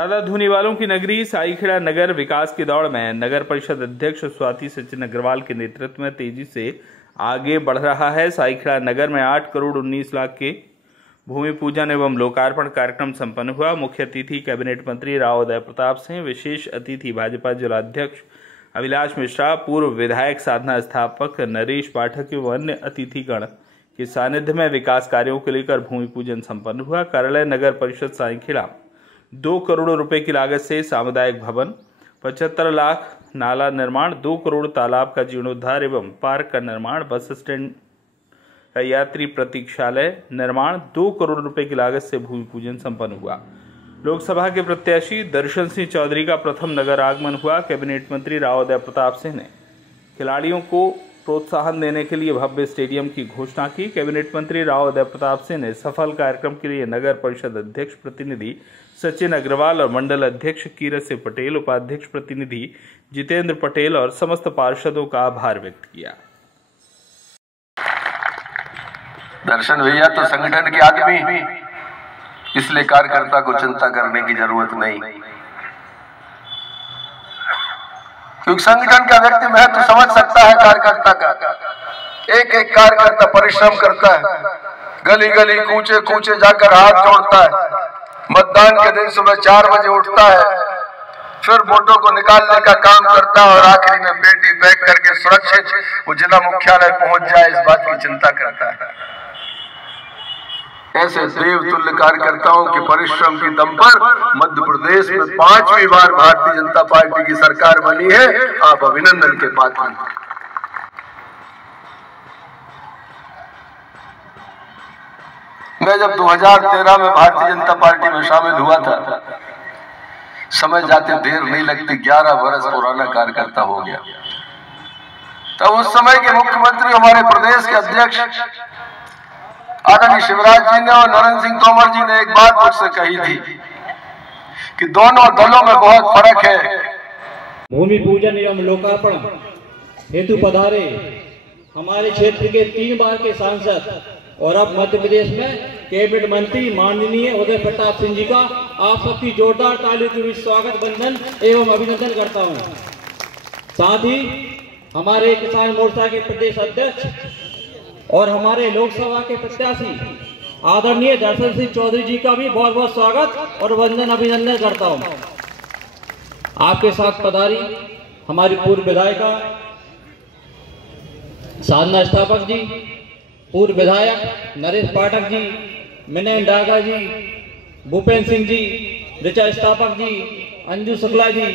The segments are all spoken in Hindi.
ज्यादा धुनी वालों की नगरी साईखेड़ा नगर विकास की दौड़ में नगर परिषद अध्यक्ष स्वाति सचिन अग्रवाल के नेतृत्व में तेजी से आगे बढ़ रहा है। साईखेड़ा नगर में 8 करोड़ 19 लाख के भूमि पूजन एवं लोकार्पण कार्यक्रम संपन्न हुआ। मुख्य अतिथि कैबिनेट मंत्री राव उदय प्रताप सिंह, विशेष अतिथि भाजपा जिलाध्यक्ष अभिलाष मिश्रा, पूर्व विधायक साधना स्थापक नरेश पाठक एवं अन्य अतिथिगण के सानिध्य में विकास कार्यों को लेकर भूमि पूजन संपन्न हुआ। कार्यालय नगर परिषद साईखेड़ा 2 करोड़ रुपए की लागत से सामुदायिक भवन, 75 लाख नाला निर्माण, 2 करोड़ तालाब का जीर्णोद्धार एवं पार्क का निर्माण, बस स्टैंड का यात्री प्रतीक्षालय निर्माण, 2 करोड़ रुपए की लागत से भूमि पूजन संपन्न हुआ। लोकसभा के प्रत्याशी दर्शन सिंह चौधरी का प्रथम नगर आगमन हुआ। कैबिनेट मंत्री राव उदय प्रताप सिंह ने खिलाड़ियों को प्रोत्साहन देने के लिए भव्य स्टेडियम की घोषणा की। कैबिनेट मंत्री राव उदय प्रताप सिंह ने सफल कार्यक्रम के लिए नगर परिषद अध्यक्ष प्रतिनिधि सचिन अग्रवाल और मंडल अध्यक्ष कीरत सिंह पटेल, उपाध्यक्ष प्रतिनिधि जितेंद्र पटेल और समस्त पार्षदों का आभार व्यक्त किया। दर्शन भैया तो संगठन के आदमी, इसलिए कार्यकर्ता को चिंता करने की जरूरत नहीं, क्योंकि संगठन का व्यक्ति महत्व समझ सकता है। कार्यकर्ता का एक एक कार्यकर्ता परिश्रम करता है, गली गली कूचे कूचे जाकर हाथ जोड़ता है, मतदान के दिन सुबह 4 बजे उठता है, फिर वोटों को निकालने का काम करता है और आखिरी में पेटी पैक करके सुरक्षित वो जिला मुख्यालय पहुंच जाए, इस बात की चिंता करता है। ऐसे देवतुल्य कार्यकर्ताओं के परिश्रम की दम पर मध्य प्रदेश में 5वीं बार भारतीय जनता पार्टी की सरकार बनी है। आप अभिनंदन के पात्र हैं। मैं जब 2013 में भारतीय जनता पार्टी में शामिल हुआ था, समय जाते देर नहीं लगती, 11 वर्ष पुराना कार्यकर्ता हो गया। तब उस समय के मुख्यमंत्री हमारे प्रदेश के अध्यक्ष आदरणीय शिवराज जी ने और नरेंद्र सिंह तोमर जी ने एक बात मुझसे कही थी कि दोनों दलों में बहुत फर्क है। भूमि पूजन एवं लोकार्पण हेतु पधारे हमारे क्षेत्र के 3 बार के सांसद और अब मध्य प्रदेश में कैबिनेट मंत्री माननीय उदय प्रताप सिंह जी का आप सबकी जोरदार तालियों के बीच स्वागत, वंदन एवं अभिनंदन करता हूं। साथ ही हमारे किसान मोर्चा के प्रदेश अध्यक्ष और हमारे लोकसभा के प्रत्याशी आदरणीय दर्शन सिंह चौधरी जी का भी बहुत बहुत स्वागत और वंदन अभिनंदन करता हूं। आपके साथ पधारी हमारी पूर्व विधायिका साधना स्थापक जी, पूर्व विधायक नरेश पाठक जी, मिनेन डागा जी, भूपेंद्र सिंह जी, ऋचा स्थापक जी, अंजू शुक्ला जी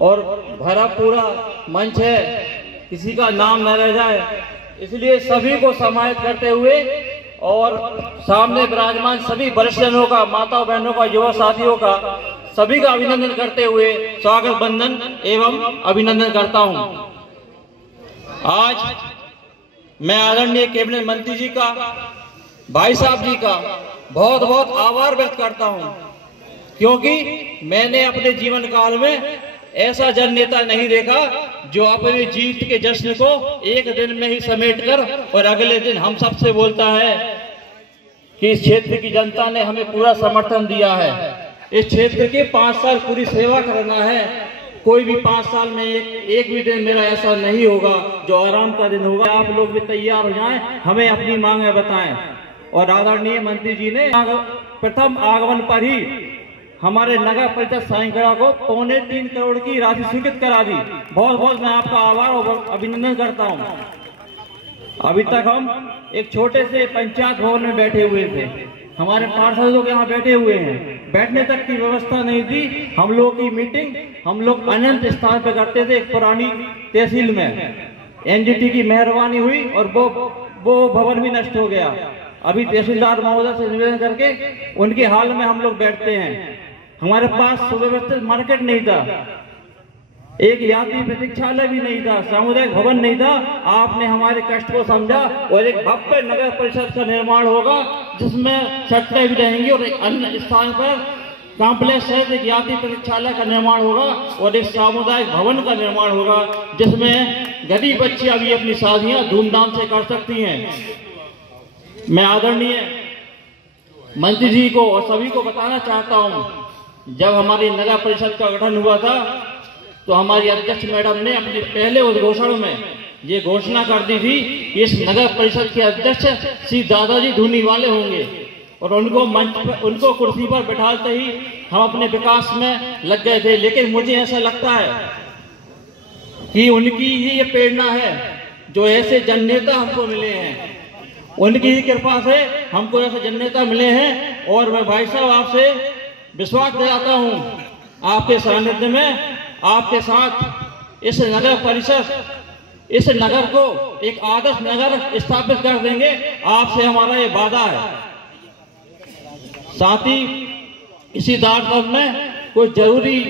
और भरा पूरा मंच है, किसी का नाम न रह जाए, इसलिए सभी को सम्मानित करते हुए और सामने विराजमान सभी वरिष्ठजनों का, माताओं बहनों का, युवा साथियों का, सभी का अभिनंदन करते हुए स्वागत, वंदन एवं अभिनंदन करता हूं। आज मैं आदरणीय कैबिनेट मंत्री जी का, भाई साहब जी का बहुत बहुत आभार व्यक्त करता हूं, क्योंकि मैंने अपने जीवन काल में ऐसा जननेता नहीं देखा जो अपने जीत के जश्न को एक दिन में ही समेटकर और अगले दिन हम सबसे बोलता है कि इस क्षेत्र की जनता ने हमें पूरा समर्थन दिया है। इस क्षेत्र के 5 साल पूरी सेवा करना है। कोई भी 5 साल में एक भी दिन मेरा ऐसा नहीं होगा जो आराम का दिन होगा। आप लोग भी तैयार हो जाएं, हमें अपनी मांगे बताएं। और आदरणीय मंत्री जी ने प्रथम आगमन पर ही हमारे नगर परिषद साईखेड़ा को 3.25 करोड़ की राशि स्वीकृत करा दी। बहुत बहुत मैं आपका आभार और अभिनंदन करता हूं। अभी तक हम एक छोटे से पंचायत भवन में बैठे हुए थे, हमारे पार्षद लोग यहाँ बैठे हुए हैं, बैठने तक की व्यवस्था नहीं थी। हम लोग की मीटिंग हम लोग अनंत स्थान पे करते थे, एक पुरानी तहसील में। एनजीटी की मेहरबानी हुई और वो भवन भी नष्ट हो गया। अभी तहसीलदार महोदय से निवेदन करके उनके हाल में हम लोग बैठते हैं। हमारे पास सुव्यवस्थित मार्केट नहीं था, एक यात्री प्रतीक्षालय भी नहीं था, सामुदायिक भवन नहीं था। आपने हमारे कष्ट को समझा और एक भव्य नगर परिषद का निर्माण होगा जिसमें छतें भी रहेंगी और एक अन्य स्थान पर कॉम्प्लेक्स सहित एक यात्री प्रतीक्षालय का निर्माण होगा और एक सामुदायिक भवन का निर्माण होगा जिसमें गरीब बच्चियां भी अपनी शादियां धूमधाम से कर सकती हैं। मैं आदरणीय मंत्री जी को और सभी को बताना चाहता हूं जब हमारी नगर परिषद का गठन हुआ था तो हमारी अध्यक्ष मैडम ने अपने पहले उद्घोषण में ये घोषणा कर दी थी कि इस नगर परिषद के अध्यक्ष श्री दादाजी धूनीवाले होंगे, और उनको कुर्सी पर बैठाते ही हम अपने विकास में लग गए थे। लेकिन मुझे ऐसा लगता है कि उनकी ही ये प्रेरणा है जो ऐसे जननेता हमको मिले हैं, उनकी ही कृपा से हमको ऐसे जननेता मिले हैं। और मैं भाई साहब आपसे विश्वास दिलाता हूँ, आपके सानिध्य में आपके साथ इस नगर परिषद, इस नगर को एक आदर्श नगर स्थापित कर देंगे, आपसे हमारा ये वादा है। साथ ही इसी दायरे में कुछ जरूरी,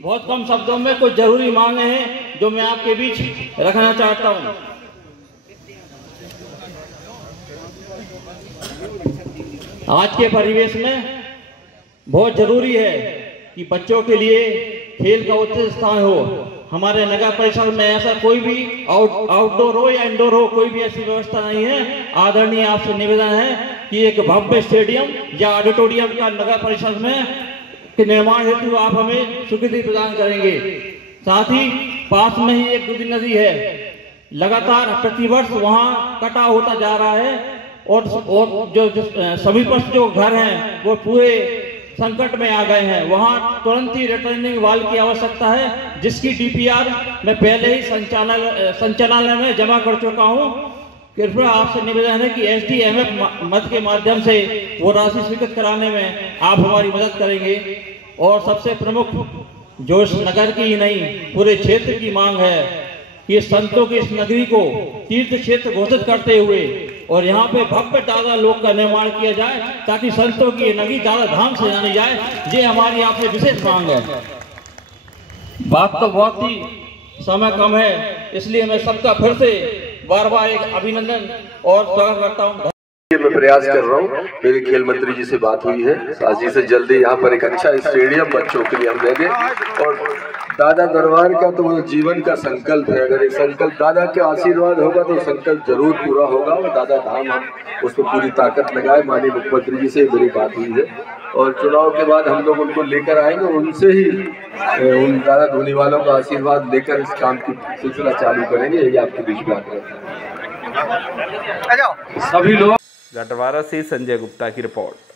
बहुत कम शब्दों में कुछ जरूरी मांगे हैं जो मैं आपके बीच रखना चाहता हूं। आज के परिवेश में बहुत जरूरी है कि बच्चों के लिए खेल का उचित स्थान हो। हमारे नगर परिषद में ऐसा कोई भी आउटडोर हो या इंडोर हो, कोई भी ऐसी व्यवस्था नहीं है। आदरणीय आपसे निवेदन है कि एक भव्य स्टेडियम या ऑडिटोरियम का नगर परिषद में के निर्माण हेतु आप हमें स्वीकृति प्रदान करेंगे। साथ ही पास में ही एक दूसरी नदी है, लगातार प्रतिवर्ष वहां कटा होता जा रहा है, और जो समीपस्थ जो घर हैं वो पूरे संकट में आ गए हैं। वहां तुरंत ही रिटर्निंग वाल की आवश्यकता है, जिसकी डीपीआर मैं पहले ही संचालनालय में जमा कर चुका हूं। कृपया आपसे निवेदन है कि SDMF मद के माध्यम से वो राशि स्वीकृत कराने में आप हमारी मदद करेंगे। और सबसे प्रमुख जो इस नगर की ही नहीं पूरे क्षेत्र की मांग है कि संतों की इस नगरी को तीर्थ क्षेत्र घोषित करते हुए और यहाँ पे भव्य दादा लोक का निर्माण किया जाए, ताकि संतों की ये नगरी दादा धाम से जानी जाए। ये हमारी आपसे विशेष मांग है। बात तो बहुत ही समय कम है, इसलिए मैं सबका फिर से बार बार एक अभिनंदन और स्वागत करता हूँ। मैं प्रयास कर रहा हूँ, मेरे खेल मंत्री जी से बात हुई है, आज से जल्दी यहाँ पर एक अच्छा स्टेडियम बच्चों के लिए हम देंगे। और दादा दरबार का तो वो जीवन का संकल्प है, अगर एक संकल्प दादा के आशीर्वाद होगा तो संकल्प जरूर पूरा होगा। और दादा धाम हम उस पर पूरी ताकत लगाए। माननीय मुख्यमंत्री जी से मेरी बात हुई है, और चुनाव के बाद हम लोग उनको लेकर आएंगे, उनसे ही उन दादा धूनीवालों का आशीर्वाद लेकर इस काम की सिलसिला चालू करेंगे। यही आपके बीच बात है। सभी लोग गटवारा से संजय गुप्ता की रिपोर्ट।